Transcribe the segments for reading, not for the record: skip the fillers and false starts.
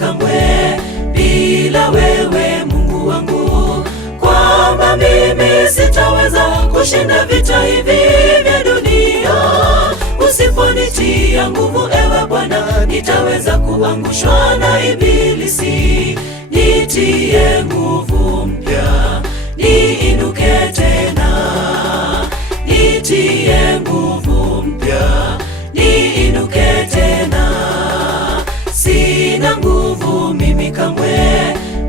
kamwe bila wewe Mungu wangu, kwamba mimi sitaweza kushinda vita hivi vya dunia. Usiponitia nguvu ewe Bwana, nitaweza kuangushwa na Ibilisi. Nitie nguvu mpya, niinuke tena. Nitie nguvu mpya, niinuke tena. Sina nguvu mimi kamwe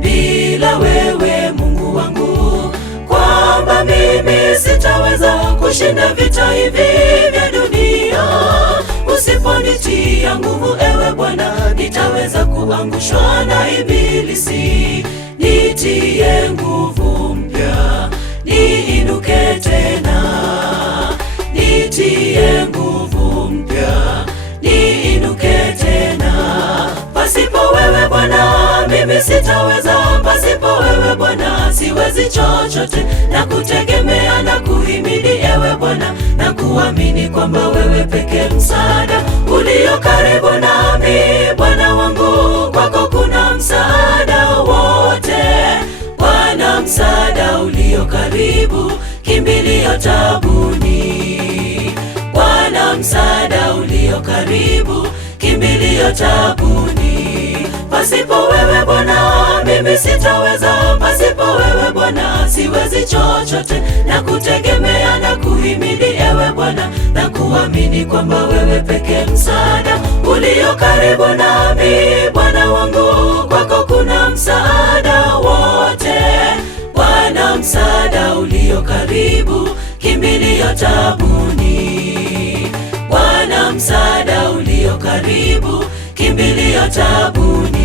bila wewe Mungu wangu, kwamba mimi sitaweza kushinda vita hivi vya dunia. Usiponitia nguvu ewe Bwana, nitaweza kuangushwa na Ibilisi. Nitie nguvu mpya, niinuke tena. Nitie nguvu mpya, niinuke tena. Pasipo wewe Bwana mimi sitaweza, pasipo wewe Bwana siwezi chochote. Na kutegemea na kuhimidi ewe Bwana, na kuamini kwamba wewe pekee msaada ulio karibu nami. Bwana wangu, kwako kuna msaada wote. Bwana, msaada ulio karibu, kimbilio tabuni. Bwana, msaada ulio karibu, kimbilio tabuni. Pasipo wewe Bwana mimi sitaweza, pasipo wewe Bwana siwezi chochote. Na kutegemea na kuhimidi ewe Bwana, na kuamini kwamba wewe pekee msaada ulio karibu nami. Bwana wangu, kwako kuna msaada wote. Bwana, msaada ulio karibu, kimbilio tabuni. Bwana, msaada ulio karibu, kimbilio tabuni.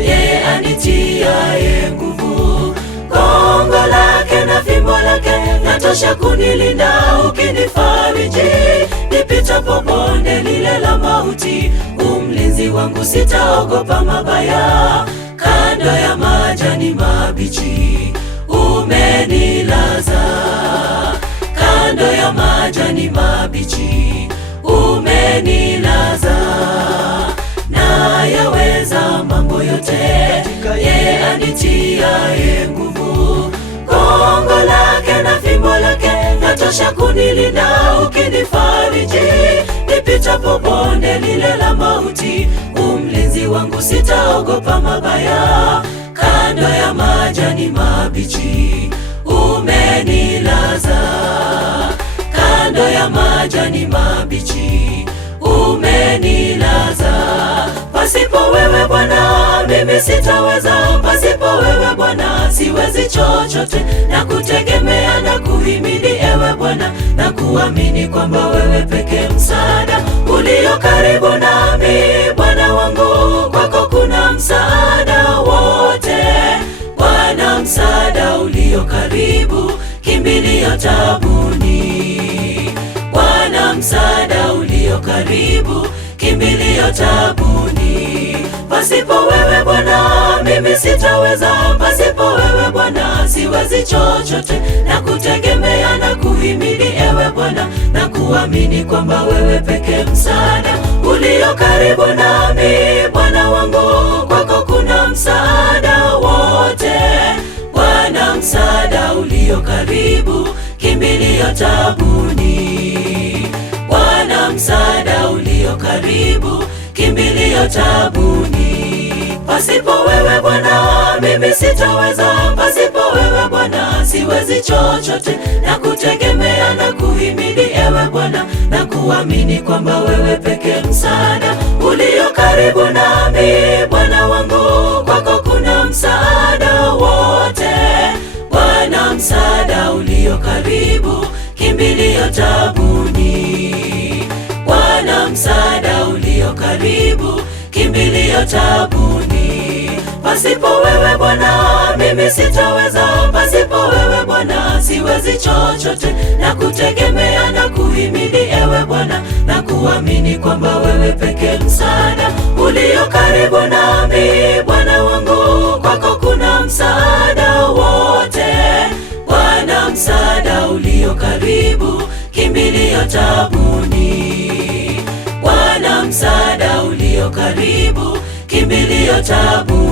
Yeye anitiaye nguvu, gongo lake na fimbo lake natosha kunilinda. Ukinifariji nipitapo bonde lile la mauti, umlinzi wangu sitaogopa mabaya. Kando ya majani mabichi umenilaza, kando ya majani mabichi umenilaza. Yaweza mambo yote yeye anitiaye nguvu, gongo lake na fimbo lake natosha kunilinda. Ukinifariji nipitapo bonde lile la mauti, umlinzi wangu sitaogopa mabaya. Kando ya majani mabichi umenilaza, kando ya majani mabichi umenilaza. Pasipo wewe Bwana mimi sitaweza, pasipo wewe Bwana siwezi chochote. Na kutegemea na kuhimidi ewe Bwana, na kuamini kwamba wewe pekee msaada ulio karibu nami. Bwana wangu, kwako kuna msaada wote. Bwana, msaada ulio karibu, kimbilio tabuni. Bwana, msaada ulio karibu, kimbilio tabuni. Pasipo wewe Bwana mimi sitaweza, pasipo wewe Bwana siwezi chochote. Na kutegemea na kuhimidi ewe Bwana, na kuamini kwamba wewe pekee msaada ulio karibu nami. Bwana wangu, kwako kuna msaada wote. Bwana, msaada ulio karibu, kimbilio tabuni. Bwana, msaada ulio karibu, kimbilio tabuni. Pasipo wewe Bwana mimi sitaweza, pasipo wewe Bwana siwezi chochote. Na kutegemea na kuhimidi ewe Bwana, na kuamini kwamba wewe pekee msaada ulio karibu nami. Bwana wangu, kwako kuna msaada wote. Bwana, msaada ulio karibu, kimbilio tabuni. Bwana, karibu, kimbilio taabuni. Pasipo wewe Bwana mimi sitaweza, pasipo wewe Bwana siwezi chochote, na kutegemea na kuhimidi ewe Bwana, na kuamini kwamba wewe pekee msaada ulio karibu nami. Bwana wangu, kwako kuna msaada wote. Bwana, msaada ulio karibu, kimbilio taabuni. Bwana, msaada ulio karibu, kimbilio taabuni.